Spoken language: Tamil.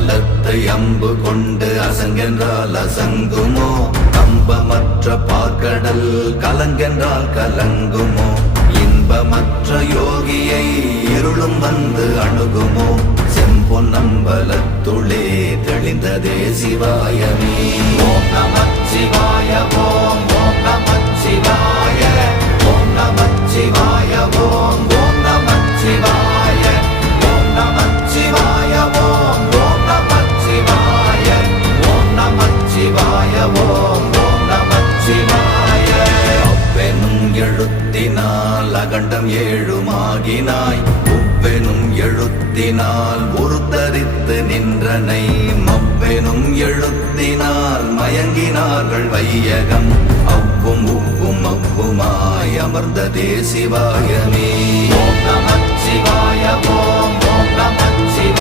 பலத்தை அம்பு கொண்டு அசங்கென்றால் அசங்குமோ? கம்பமற்ற பார்க்கடல் கலங்கென்றால் கலங்குமோ? இன்பமற்ற யோகியை இருளும் வந்து அணுகுமோ? செம்பொன்னம்பலத்துளே தெளிந்ததே சிவாயமே. ஓம் நமச்சிவாய ஓம் ஓம் நமச்சிவாய ஓம் நமச்சிவாய ஓம் ஓம் நமச்சிவாய ஓம் நமச்சிவாய ஓம் ஓம் நமச்சிவாய ஓம் நமச்சிவாய ஓம் ஓம் நமச்சிவாய. அவ்வெனும் எழுத்தினால் அகண்டம் ஏழுமாகினாய், உவ்வெனும் எழுத்தினால் உருத்தரித்து நின்றனை, மவ்வெனும் எழுத்தினால் மயங்கினார்கள் வையகம், அவ்வும் உவ்வும் அவ்வுமாய் அமர்ந்ததே சிவாயமே. ஓம் நமச்சிவாய ஓம்